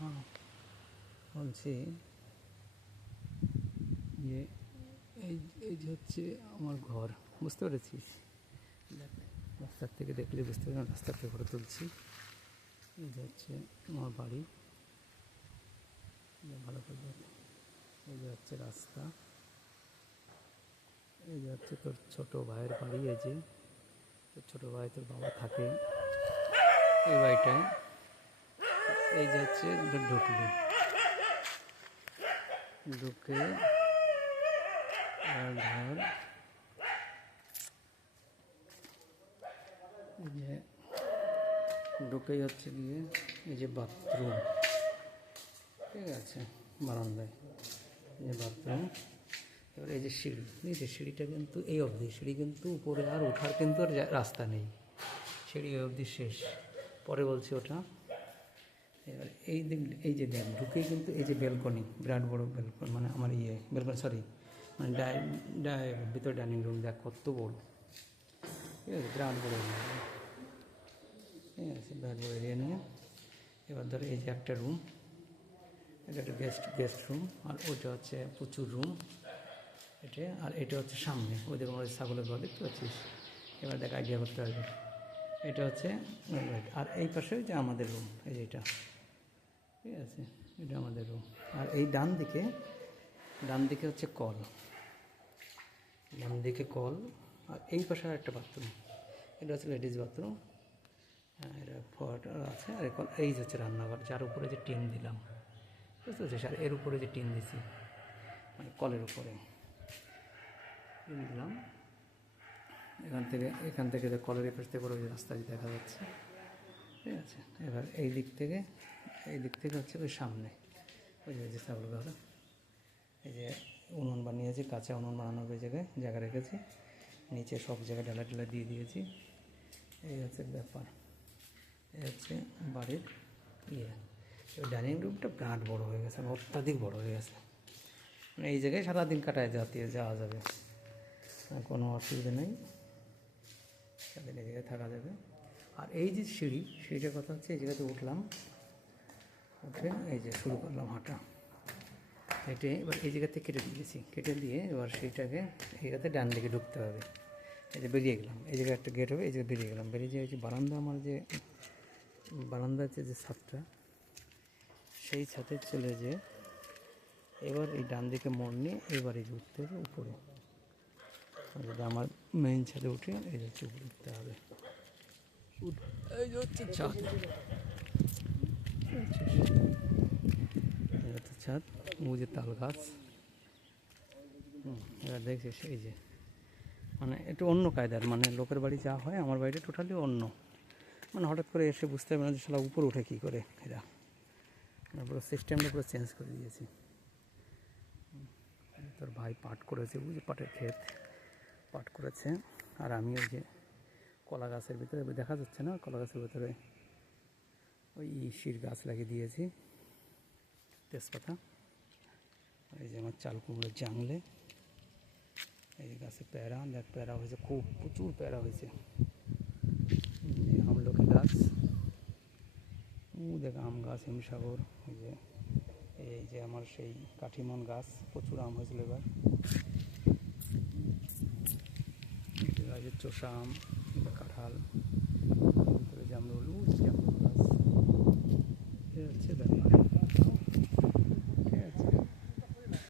হ্যাঁ, বলছি যে এই এই যে হচ্ছে আমার ঘর, বুঝতে পেরেছিস? দেখ, রাস্তার থেকে দেখলে বুঝতে পারলাম, রাস্তার থেকে ফটো তুলছি। এই যে হচ্ছে আমার বাড়ি, ভালো করে দেখ। এই যে হচ্ছে রাস্তা, এই যে হচ্ছে তোর ছোটো ভাইয়ের বাড়ি। এই যে তোর ছোটো ভাই, তোর বাবা থাকে এই বাড়িটায়। এই যে হচ্ছে ঢুকলি, ঢুকে আর ধর এই যে ঢুকেই হচ্ছে গিয়ে এই যে বাথরুম, ঠিক আছে, বারান্দায় এই যে বাথরুম। এবার এই যে সিঁড়ি, বুঝলি, সিঁড়িটা কিন্তু এই অবধি, সিঁড়ি কিন্তু উপরে আর ওঠার কিন্তু আর রাস্তা নেই, সিঁড়ি এই অবধি শেষ। পরে বলছি ওটা। এবার এই দিক, এই যে দেখ ঢুকেই কিন্তু এই যে ব্যালকনি, বিরাট বড় ব্যালকনি, মানে আমার ব্যালকনি, সরি, মানে ভিতরে ডাইনিং রুম দেখ কত বড়, ঠিক আছে, বিরাট বড় এরিয়া, ঠিক আছে, বিরাট বড় এরিয়া নিয়ে। এবার ধরো এই যে একটা রুম, এটা একটা গেস্ট রুম, আর ওটা হচ্ছে প্রচুর রুম এটা, আর এটা হচ্ছে সামনে, ওই দেখো আমাদের ছাগলের ঘর, দেখতে পাচ্ছিস? এবার দেখ আইডিয়া করতে পারবে। এটা হচ্ছে আর এই পাশে যে আমাদের রুম, এই যে এটা, ঠিক আছে, এটা আমাদের রুম। আর এই ডান দিকে হচ্ছে কল, ডান দিকে কল। আর এই পাশে আর একটা বাথরুম, এটা হচ্ছে লেডিস বাথরুম। হ্যাঁ, এটা ফোয়ারা আছে। আর এখন এই হচ্ছে রান্নাঘর, যার উপরে যে টিন দিলাম, বুঝতে পারছিস? আর এর উপরে যে টিন দিছি, মানে কলের উপরে টিন দিলাম। এখান থেকে কলের এপাশ থেকে ওই রাস্তা দেখা যাচ্ছে, ঠিক আছে। এবার এই দিক থেকে হচ্ছে ওই সামনে ওই যে ছাগল ঘর, এই যে উনুন বানিয়েছি, কাঁচা উনুন বানানোর ওই জায়গা রেখেছি, নিচে সব জায়গায় ডালা দিয়ে দিয়েছি। এই হচ্ছে ব্যাপার, এই হচ্ছে বাড়ির ওই ডাইনিং রুমটা বিরাট বড়ো হয়ে গেছে, অত্যাধিক বড়ো হয়ে গেছে, মানে এই জায়গায় সারাদিন কাটায় যাওয়া যাবে, কোনো অসুবিধা নেই, সারাদিন এই জায়গায় থাকা যাবে। আর এই যে সিঁড়িটার কথা হচ্ছে, এই জায়গাতে উঠলাম, উঠে এই যে শুরু করলাম হাঁটা, হেঁটে এবার এই জায়গাতে কেটে দিয়ে এবার সেইটাকে এই জায়গাতে ডান দিকে ঢুকতে হবে। এই যে বেরিয়ে গেলাম, এই জায়গায় একটা গেট হবে, এই জায়গায় বেরিয়ে গেলাম, বেরিয়ে যে বারান্দা, আমার যে বারান্দার যে ছাদটা, সেই ছাদে চলে যে এবার এই ডান দিকে মোড় নিয়ে এবার এই যে উঠতে হবে উপরে, যদি আমার মেইন ছাদে উঠে এই হচ্ছে উপরে উঠতে হবে। এই যে হচ্ছে ছাদ, এই হচ্ছে ছাদ, যে তাল গাছ। এবার দেখছিস এই যে, মানে একটু অন্য কায়দার, মানে লোকের বাড়ি যা হয় আমার বাড়িটা টোটালি অন্য, মানে হঠাৎ করে এসে বুঝতে হবে না যে শালা উপরে উঠে কী করে এরা, মানে পুরো সিস্টেমটা পুরো চেঞ্জ করে দিয়েছি। তোর ভাই পাট করেছে, বুঝলি, পাটের ক্ষেত পাট করেছে। আর আমি ওই যে কলা গাছের ভিতরে, দেখা যাচ্ছে না, কলা গাছের ভিতরে ওই শির গাছ লাগিয়ে দিয়েছি, তেজপাতা। এই যে আমার চাল কুমড়োর জাংলে, এই গাছে প্যারা, দেখ প্যারা হয়েছে, খুব প্রচুর প্যারা হয়েছে। আমলকি গাছ, দেখ আম গাছ, হিমসাগর, এই যে আমার সেই কাঠিমন গাছ, প্রচুর আম হয়েছিল এবার। গাছের চোষা আম, কাঁঠাল, জামরুল,